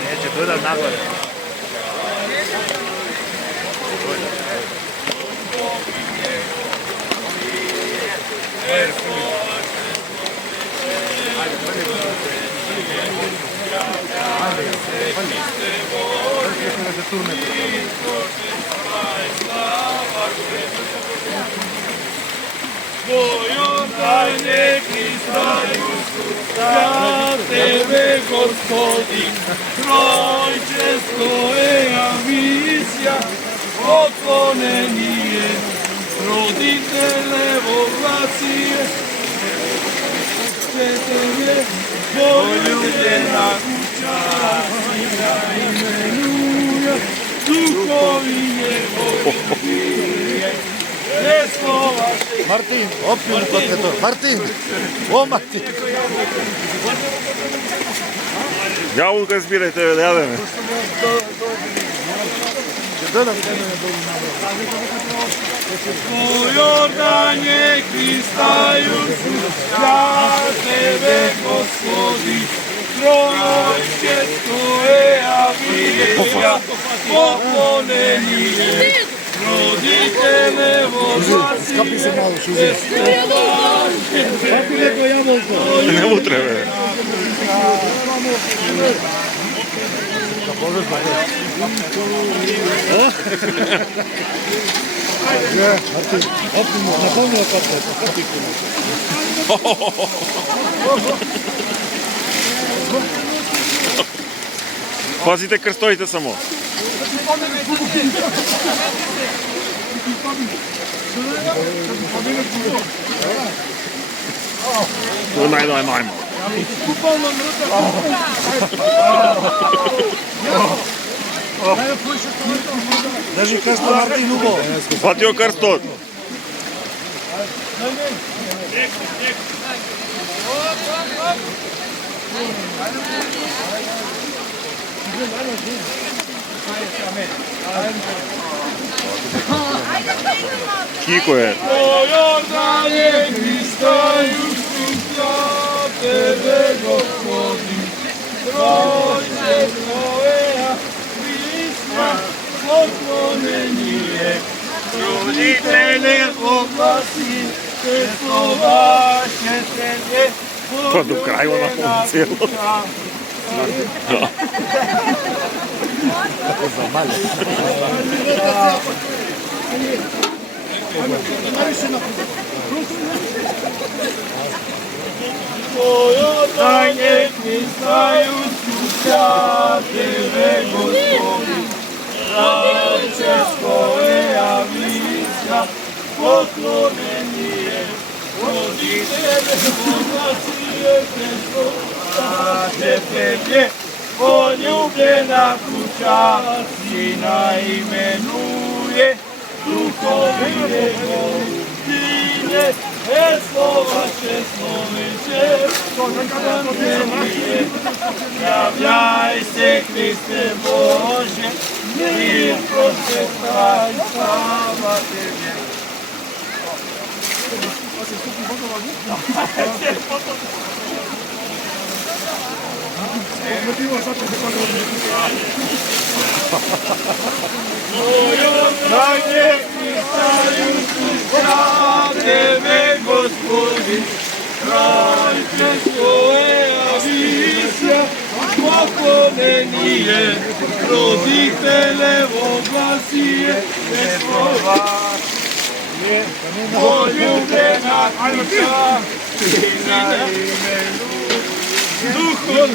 Neće dodat nagore. Bojodanje Hrista za tebe, Gospodin, trojčestoja misija, poklonenije, roditele voglacije, tebe, poljubljena kuća, sina imenuje, duhovi njegovi, Martin, opio kotletor. Martin! O, Martin! Јаболка збирајте, да јадеме. Bojodanje Hrista za tebe, Gospodi, trojčestoja misija, poklonenije, roditele voglacije, Skapi se malo šuze. Skapi neko jabolko. Не му треба. Martin, opimo, naполнила котлета. Пазите крстоите само. Најмо. Држи крстот, Мартин, убаво. Фатио крстот. Кико е. Bojodanje Hrista za tebe, Gospodi, trojčestoja misija, poklonenije, roditele voglacije, slovaše tebe, Pa do kraja ona celo. Bojodanje Hrista za tebe, Gospodi, trojčestoja misija, poklonenije, roditele voglacije, tebe, poljubljena kuća, sina imenuje, duhovi njegovi, slovače, sloveće, poklonenije, javljaj se, Hriste Bože, mir, prosvetaj, slava Tebe. Bojodanje Hrista za tebe, Gospodi, trojčestoja misija, poklonenije, roditele voglacije, slovaše, poljubljena kuća, sina imenuje, duhom.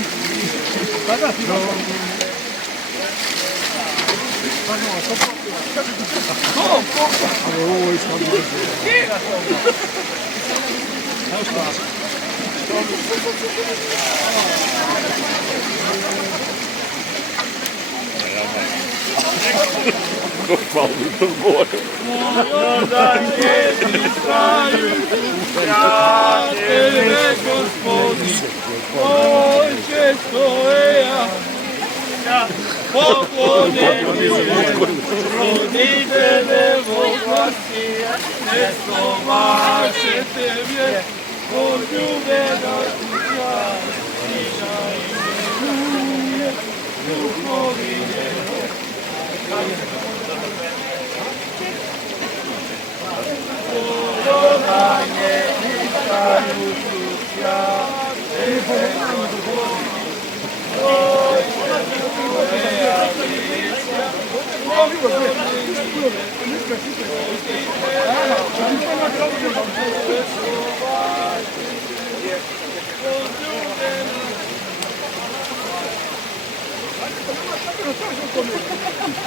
Bojodanje Hrista za tebe, Gospodi, trojčestoja misija, poklonenije, roditele спасија, не сломаше тебе, пољубена душа, тиша именuje, духовине. Поrodanje i staju duša, tebe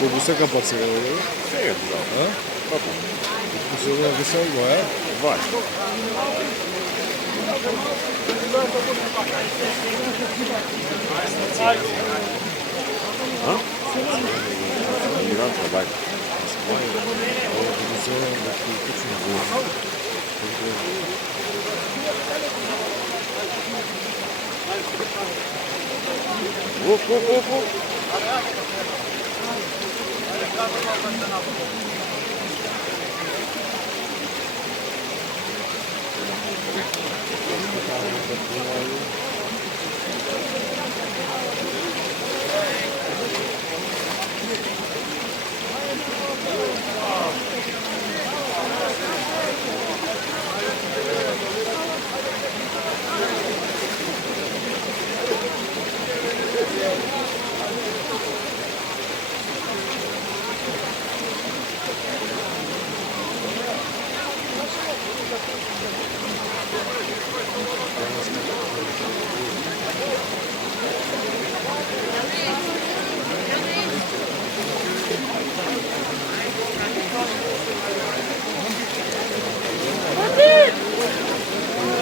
Kogu se kapacira, ne? Сега ти дам. Посебно весело, е? Vai. Мигрант, vai.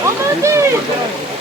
Amadi!